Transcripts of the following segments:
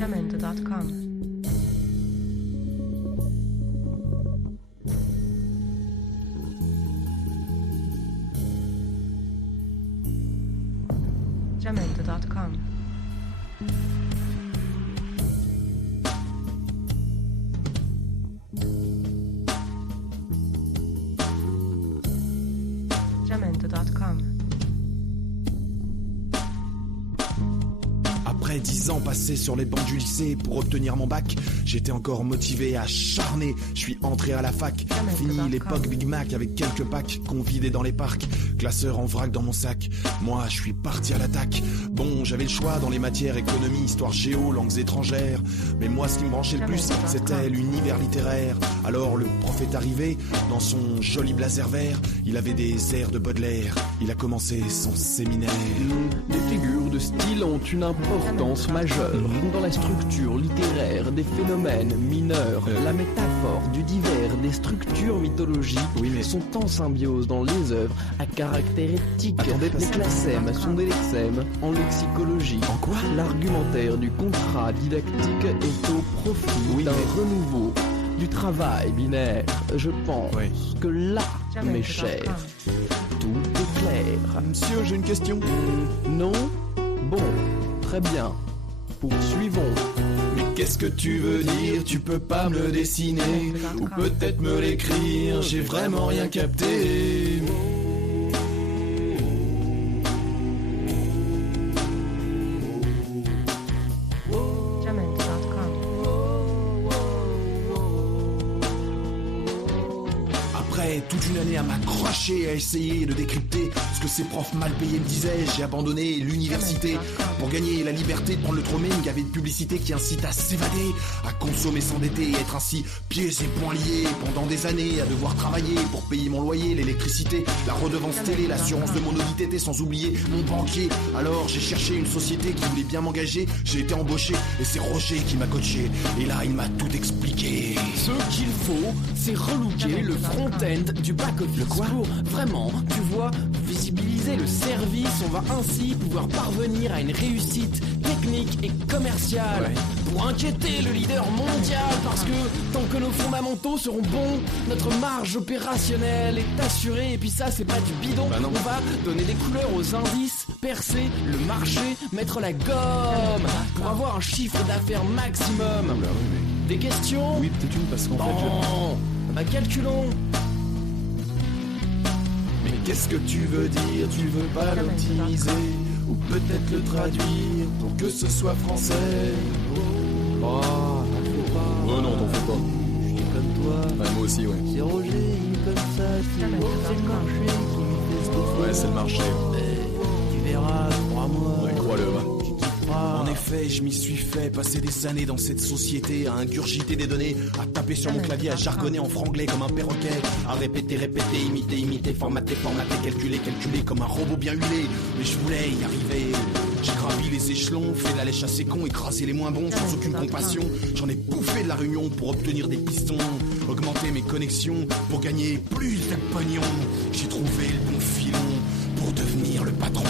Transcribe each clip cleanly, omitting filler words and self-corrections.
Jamendo.com. Jamendo.com. Jamendo.com. Après 10 ans passés sur les bancs du lycée pour obtenir mon bac, j'étais encore motivé, acharné. Je suis entré à la fac, fini l'époque Big Mac avec quelques packs qu'on vidait dans les parcs. Classeur en vrac dans mon sac, moi je suis parti à l'attaque. Bon, j'avais le choix dans les matières économie, histoire géo, langues étrangères. Mais moi ce qui me branchait le plus, c'était l'univers littéraire. Alors le prof est arrivé, dans son joli blazer vert. Il avait des airs de Baudelaire, il a commencé son séminaire. Les figures de style ont une importance majeure dans la structure littéraire des phénomènes mineurs. La métaphore du divers des structures mythologiques sont en symbiose dans les œuvres à caractère éthique. Les classèmes sont des lexèmes en lexicologie. En quoi? L'argumentaire du contrat didactique est au profit d'un renouveau du travail binaire. Je pense que là, mes chers, tout est clair. Monsieur, j'ai une question. Non? Bon, très bien. Poursuivons. Mais qu'est-ce que tu veux dire? Tu peux pas me le dessiner? Ou peut-être me l'écrire? J'ai vraiment rien capté. Après toute une année à m'accrocher, à essayer de décrypter ce que ces profs mal payés me disaient, j'ai abandonné l'université pour gagner la liberté de prendre le tromé, une gavée de publicité qui incite à s'évader, à consommer, s'endetter, être ainsi pieds et poings liés pendant des années, à devoir travailler pour payer mon loyer, l'électricité, la redevance télé, l'assurance de mon audité, sans oublier mon banquier. Alors j'ai cherché une société qui voulait bien m'engager, j'ai été embauché et c'est Roger qui m'a coaché, et là il m'a tout expliqué. Ce qu'il faut, c'est relooker le front-end du back-office pour vraiment, tu vois, visibiliser le service. On va ainsi pouvoir parvenir à une réussite technique et commerciale pour inquiéter le leader mondial, parce que tant que nos fondamentaux seront bons, notre marge opérationnelle est assurée. Et puis ça, c'est pas du bidon. On va donner des couleurs aux indices, percer le marché, mettre la gomme pour avoir un chiffre d'affaires maximum. Des questions? Oui, peut-être une, parce qu'en fait bah calculons. Mais qu'est-ce que tu veux dire? Tu veux pas l'optimiser? Ou peut-être le traduire pour que ce soit français? Oh, t'en fais pas. Oh non, t'en fais pas. Je suis comme toi. Bah, moi aussi, ouais. C'est Roger, il est comme ça. C'est le marché qui me fait ce qu'il Ouais, c'est le marché. Tu verras, crois-moi. Ouais, crois-le, va. Tu kifferas. En effet, je m'y suis fait passer des années dans cette société, à ingurgiter des données, à taper sur mon clavier, à jargonner en franglais comme un perroquet, à répéter, imiter, formater, calculer comme un robot bien huilé. Mais je voulais y arriver. J'ai gravi les échelons, fait de la lèche à ses cons, écrasé les moins bons sans aucune compassion. J'en ai bouffé de la réunion pour obtenir des pistons, augmenter mes connexions pour gagner plus de pognon. J'ai trouvé le bon filon pour devenir le patron.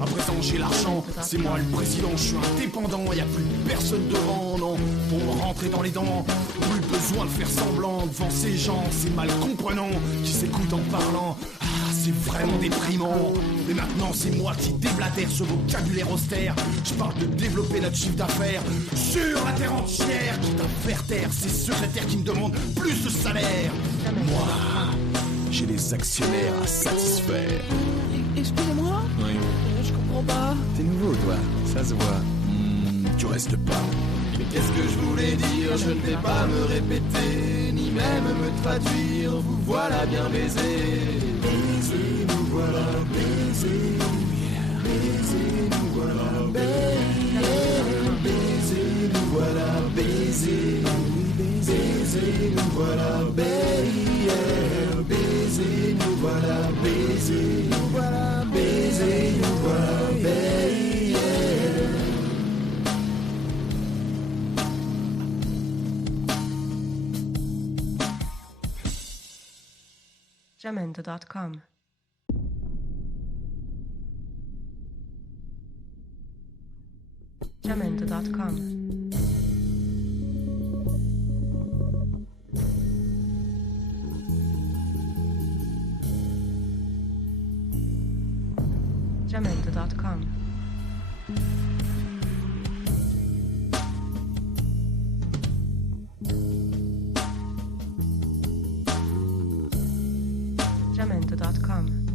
À présent j'ai l'argent, c'est moi le président, je suis indépendant, y a plus personne devant, non, pour me rentrer dans les dents, plus besoin de faire semblant devant ces gens, ces mal comprenants qui s'écoutent en parlant. Ah, c'est vraiment déprimant. Mais maintenant c'est moi qui déblatère ce vocabulaire austère. Je parle de développer notre chiffre d'affaires sur la terre entière, quitte à faire taire ces secrétaires qui me demandent plus de salaire. Moi, j'ai les actionnaires à satisfaire. Excusez-moi? Oui. Je comprends pas. T'es nouveau, toi, ça se voit. Tu restes pas. Mais qu'est-ce que je voulais dire? Je ne vais pas me répéter, ni même me traduire. Vous voilà bien baisés. Baisés, nous voilà baisés. Baisés, nous voilà baisés. Baisés, nous voilà baisés. Baisés, nous voilà baisés. Baisés, nous voilà baisés. Nous voilà baisés, nous voilà baisés. Jamendo.com. Jamendo.com. Jamendo.com. Jamendo.com.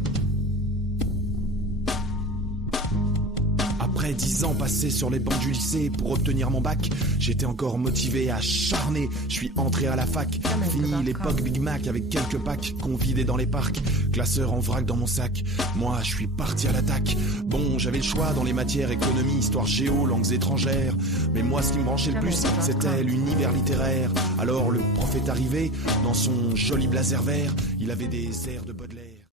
Après 10 ans passés sur les bancs du lycée pour obtenir mon bac, j'étais encore motivé, acharné. Je suis entré à la fac, fini l'époque Big Mac avec quelques packs qu'on vidait dans les parcs. Classeur en vrac dans mon sac, moi je suis parti à l'attaque. Bon, j'avais le choix dans les matières économie, histoire géo, langues étrangères. Mais moi ce qui me branchait le plus, c'était l'univers littéraire. Alors le prof est arrivé, dans son joli blazer vert, il avait des airs de Baudelaire.